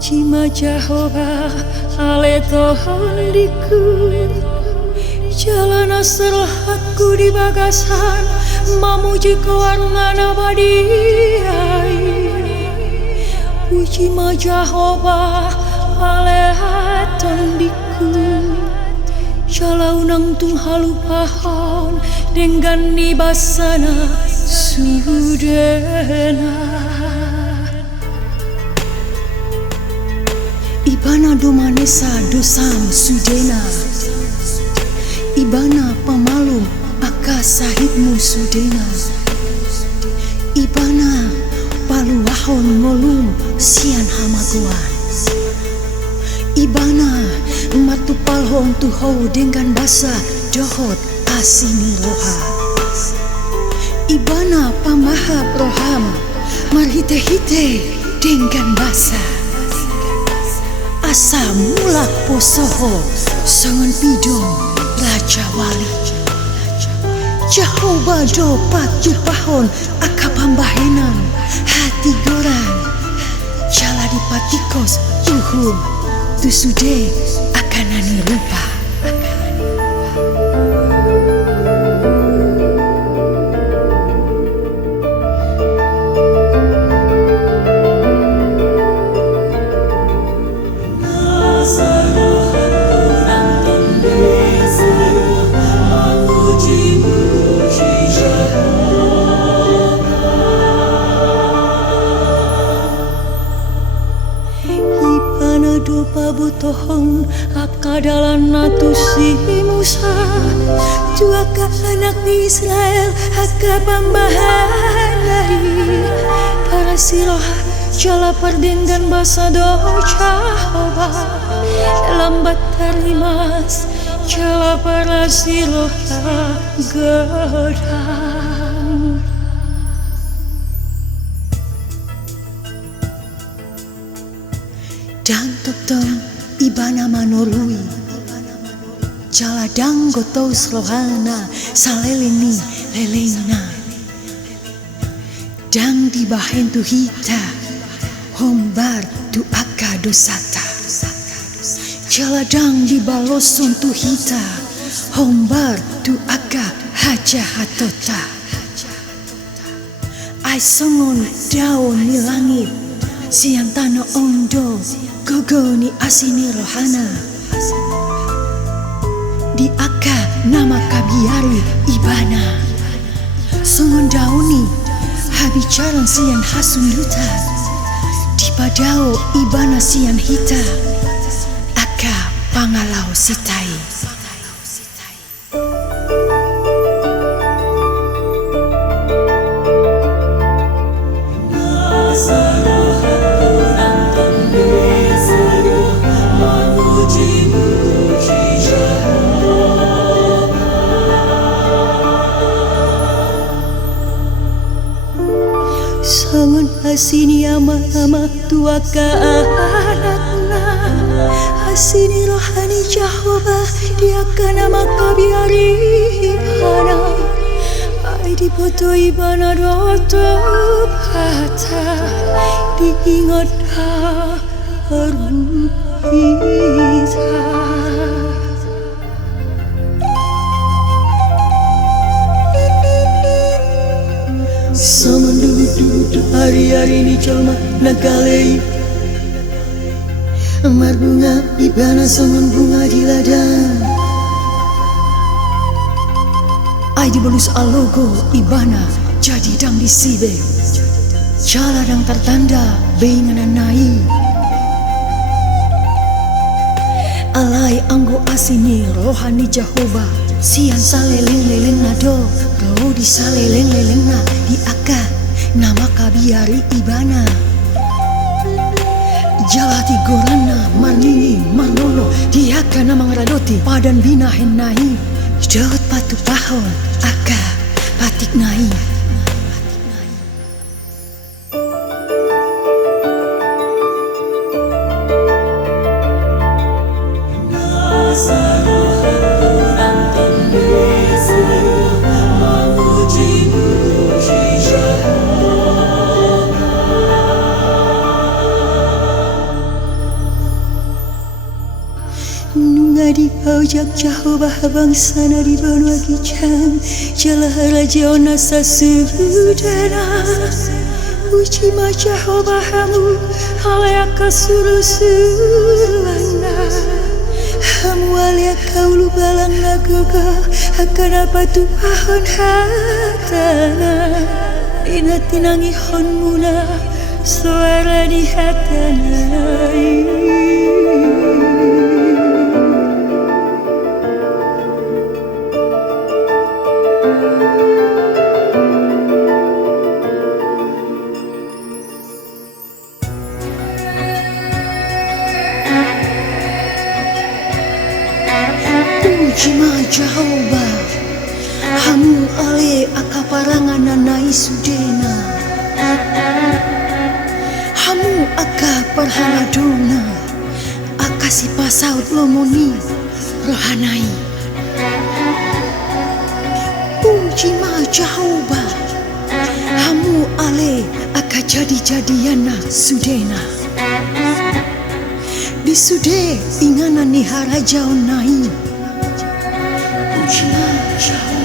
Puji ma Jehovah ale Tuhan diku, jalan serlaku di bagasan memuji kewarungan abadi. Puji ma Jehovah ale Tuhan diku, jalan unang tung halupahon dengan di basana sudena. Ibana domanesa dosam sudena, Ibana pamalum aka sahidmu sudena, Ibana paluahon ngolum sian hamaguan, Ibana matu palhong tuhau dengan basa dohot asini roha, Ibana pamahap roham marhite-hite dengan basa. Asa mulak posoho sangan pidong Raja Wali, Jehovah do patu pahon aka pambahenan hati goran, jala di patikos tuhum tusude akanani rupa. Dopa butohong aka dalan natusi Musa, juaka anak di Israel aka pambahan dari para siroh jala pardenggan basa doca hoba lambat tarimas jala para siroh gedang. Dang totong ibana manorui, jala dang gotou slohana salelini lelena, dang dibahen tu hita hombar tu aka dosata, jala dang dibaloson tu hita hombar tu aka haja hatota. Ai songon daun ni langit siang tanah ondo gogo ni asini rohana, di aka nama kabiari ibana songon dauni habicaran siang hasun luta, di padao ibana siang hita aka pangalau sitai. Sangan hasini ama-ama tuaka anakna, hasini rohani Jehovah diaka nama kabiari ibana, ai dipoto ibana doto hata diingat haru kita. Sama duduk hari-hari ini colma nakalei, amar bunga ibana songon bunga di ladang, ai dibalus alogo ibana jadi dang disibe, jala dang tertanda benganan nai, alai anggo asini rohani Jehovah sian saleleng-leleng nado roh di saleleng-leleng na di aka nama kabiari ibana, jalati gorana marnini manono di aka nama ngeradoti padan bina henai dot patu pahon aka patik nai. ngadi paujak Jehovah bangsa na di banua kicang jalah raja ona sasudana uji ma Jehovah hamu halaya kasuru-surulana hamu alia kaulu balang nagoga akan apa tu pahon hatana inatinangi honmuna suara di hatana. Puji ma Jehovah hamu ale akaparangan nanai sudena hamu aka parhaladona akasi pasaut lomoni rohanai. Puji ma Jehovah hamu ale aka jadi-jadiana sudena di sude ingana ni harajau nai. Puji ma Jehovah.